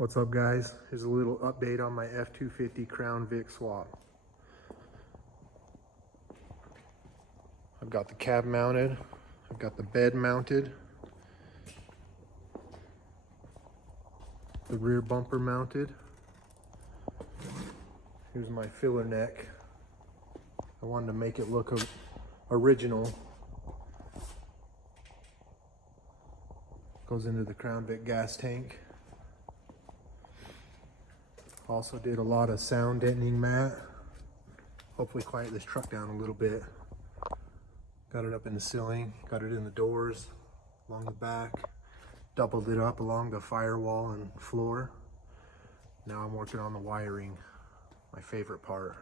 What's up, guys? Here's a little update on my F250 Crown Vic swap. I've got the cab mounted, I've got the bed mounted, the rear bumper mounted. Here's my filler neck. I wanted to make it look original. Goes into the Crown Vic gas tank. Also did a lot of sound deadening mat. Hopefully quiet this truck down a little bit. Got it up in the ceiling, got it in the doors, along the back. Doubled it up along the firewall and floor. Now I'm working on the wiring, my favorite part.